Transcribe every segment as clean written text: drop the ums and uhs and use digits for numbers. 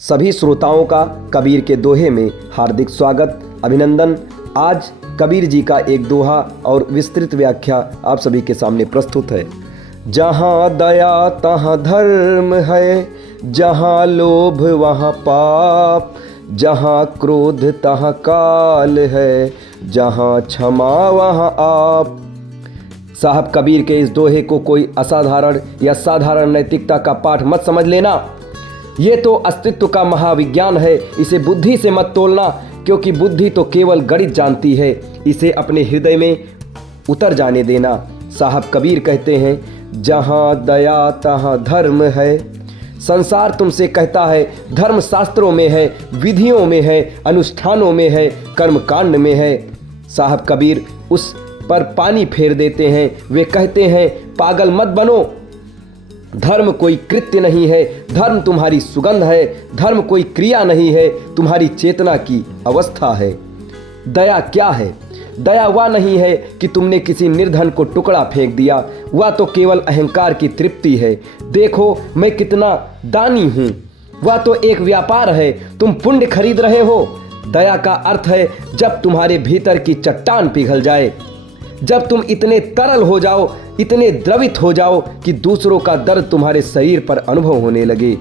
सभी श्रोताओं का कबीर के दोहे में हार्दिक स्वागत, अभिनंदन। आज कबीर जी का एक दोहा और विस्तृत व्याख्या आप सभी के सामने प्रस्तुत है। जहाँ दया तहाँ धर्म है, जहाँ लोभ वहाँ पाप, जहाँ क्रोध तहाँ काल है, जहाँ क्षमा वहाँ आप। साहब कबीर के इस दोहे को कोई असाधारण या साधारण नैतिकता का पाठ मत समझ लेना। ये तो अस्तित्व का महाविज्ञान है। इसे बुद्धि से मत तोलना, क्योंकि बुद्धि तो केवल गणित जानती है। इसे अपने हृदय में उतर जाने देना। साहब कबीर कहते हैं, जहाँ दया तहाँ धर्म है। संसार तुमसे कहता है धर्म शास्त्रों में है, विधियों में है, अनुष्ठानों में है, कर्मकांड में है। साहब कबीर उस पर पानी फेर देते हैं। वे कहते हैं, पागल मत बनो। धर्म कोई कृत्य नहीं है, धर्म तुम्हारी सुगंध है। धर्म कोई क्रिया नहीं है, तुम्हारी चेतना की अवस्था है। दया क्या है? दया वह नहीं है कि तुमने किसी निर्धन को टुकड़ा फेंक दिया। वह तो केवल अहंकार की तृप्ति है। देखो मैं कितना दानी हूँ। वह तो एक व्यापार है। तुम पुण्य खरीद रहे हो। दया का अर्थ है जब तुम्हारे भीतर की चट्टान पिघल जाए, जब तुम इतने तरल हो जाओ, इतने द्रवित हो जाओ कि दूसरों का दर्द तुम्हारे शरीर पर अनुभव होने लगे।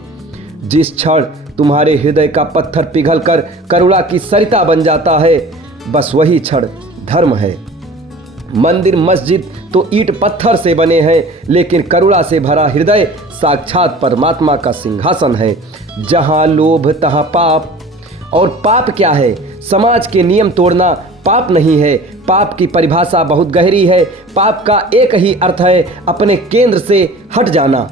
जिस क्षण तुम्हारे हृदय का पत्थर पिघलकर करुणा की सरिता बन जाता है, बस वही क्षण धर्म है। मंदिर मस्जिद तो ईंट पत्थर से बने हैं, लेकिन करुणा से भरा हृदय साक्षात परमात्मा का सिंहासन है। जहाँ लोभ तहाँ पाप। और पाप क्या है? समाज के नियम तोड़ना पाप नहीं है। पाप की परिभाषा बहुत गहरी है। पाप का एक ही अर्थ है अपने केंद्र से हट जाना।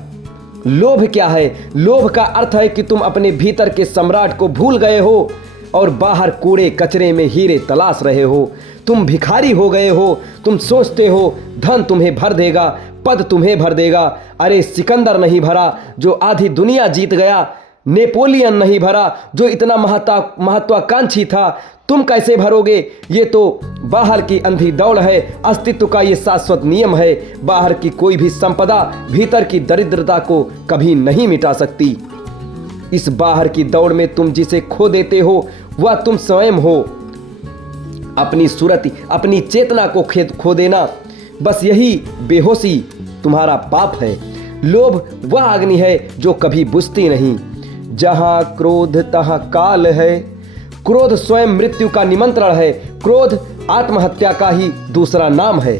लोभ क्या है? लोभ का अर्थ है कि तुम अपने भीतर के सम्राट को भूल गए हो और बाहर कूड़े कचरे में हीरे तलाश रहे हो। तुम भिखारी हो गए हो। तुम सोचते हो धन तुम्हें भर देगा, पद तुम्हें भर देगा। अरे सिकंदर नहीं भरा जो आधी दुनिया जीत गया। नेपोलियन नहीं भरा जो इतना महत्वाकांक्षी था। तुम कैसे भरोगे? ये तो बाहर की अंधी दौड़ है। अस्तित्व का ये शाश्वत नियम है। बाहर की कोई भी संपदा भीतर की दरिद्रता को कभी नहीं मिटा सकती। इस बाहर की दौड़ में तुम जिसे खो देते हो वह तुम स्वयं हो। अपनी सूरत, अपनी चेतना को खो देना, बस यही बेहोशी तुम्हारा पाप है। लोभ वह अग्नि है जो कभी बुझती नहीं। जहाँ क्रोध तहाँ काल है। क्रोध स्वयं मृत्यु का निमंत्रण है। क्रोध आत्महत्या का ही दूसरा नाम है।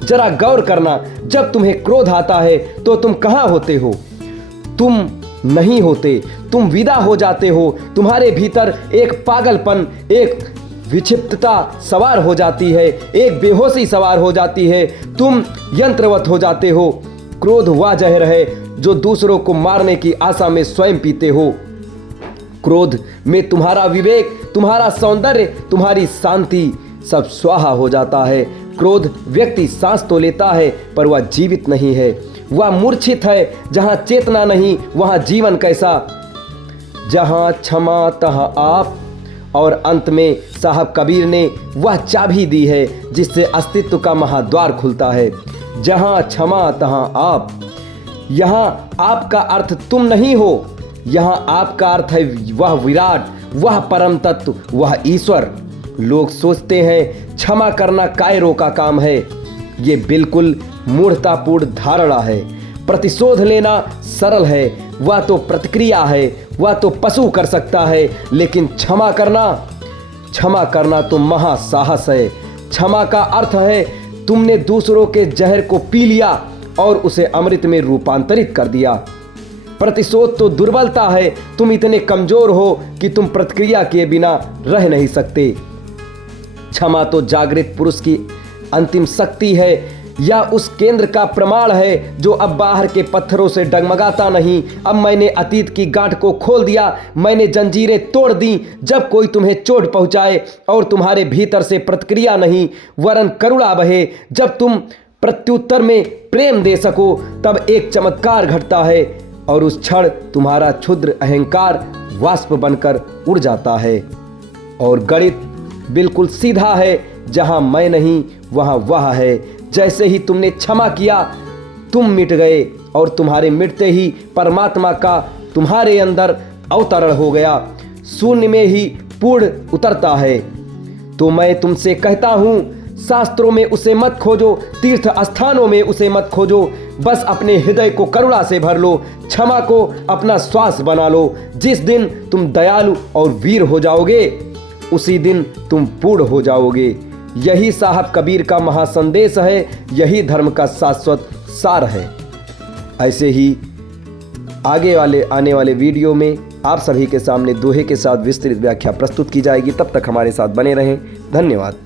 जरा गौर करना, जब तुम्हें क्रोध आता है तो तुम कहाँ होते हो? तुम नहीं होते, तुम विदा हो जाते हो। तुम्हारे भीतर एक पागलपन, एक विक्षिप्तता सवार हो जाती है, एक बेहोशी सवार हो जाती है। तुम यंत्रवत हो जाते हो। क्रोध वह जहर है जो दूसरों को मारने की आशा में स्वयं पीते हो। क्रोध में तुम्हारा विवेक, तुम्हारा सौंदर्य, तुम्हारी शांति सब स्वाहा हो जाता है। क्रोध व्यक्ति सांस तो लेता है पर वह जीवित नहीं है। वह मूर्छित है। जहाँ चेतना नहीं वहाँ जीवन कैसा। जहाँ क्षमा तहाँ आप। और अंत में साहब कबीर ने वह चाबी दी है जिससे अस्तित्व का महाद्वार खुलता है। जहाँ क्षमा तहाँ आप। यहाँ आपका अर्थ तुम नहीं हो। यहाँ आपका अर्थ है वह विराट, वह परम तत्व, वह ईश्वर। लोग सोचते हैं क्षमा करना कायरों का काम है। ये बिल्कुल मूढ़तापूर्ण धारणा है। प्रतिशोध लेना सरल है, वह तो प्रतिक्रिया है, वह तो पशु कर सकता है। लेकिन क्षमा करना तो महासाहस है। क्षमा का अर्थ है तुमने दूसरों के जहर को पी लिया और उसे अमृत में रूपांतरित कर दिया। प्रतिशोध तो दुर्बलता है। तुम इतने कमजोर हो कि तुम प्रतिक्रिया किए बिना रह नहीं सकते। क्षमा तो जागृत पुरुष की अंतिम शक्ति है, या उस केंद्र का प्रमाण है जो अब बाहर के पत्थरों से डगमगाता नहीं। अब मैंने अतीत की गांठ को खोल दिया, मैंने जंजीरें तोड़ दी। जब कोई तुम्हें चोट पहुंचाए और तुम्हारे भीतर से प्रतिक्रिया नहीं वरन करुणा बहे, जब तुम प्रत्युत्तर में प्रेम दे सको, तब एक चमत्कार घटता है और उस क्षण तुम्हारा क्षुद्र अहंकार वाष्प बनकर उड़ जाता है। और गणित बिल्कुल सीधा है। जहां मैं नहीं वहां वह है। जैसे ही तुमने क्षमा किया तुम मिट गए और तुम्हारे मिटते ही परमात्मा का तुम्हारे अंदर अवतरण हो गया, शून्य में ही पूर्ण उतरता है। तो मैं तुमसे कहता हूँ, शास्त्रों में उसे मत खोजो, तीर्थ स्थानों में उसे मत खोजो, बस अपने हृदय को करुणा से भर लो, क्षमा को अपना श्वास बना लो। जिस दिन तुम दयालु और वीर हो जाओगे, उसी दिन तुम पूर्ण हो जाओगे। यही साहब कबीर का महासंदेश है, यही धर्म का शाश्वत सार है। ऐसे ही आने वाले वीडियो में आप सभी के सामने दोहे के साथ विस्तृत व्याख्या प्रस्तुत की जाएगी। तब तक हमारे साथ बने रहें। धन्यवाद।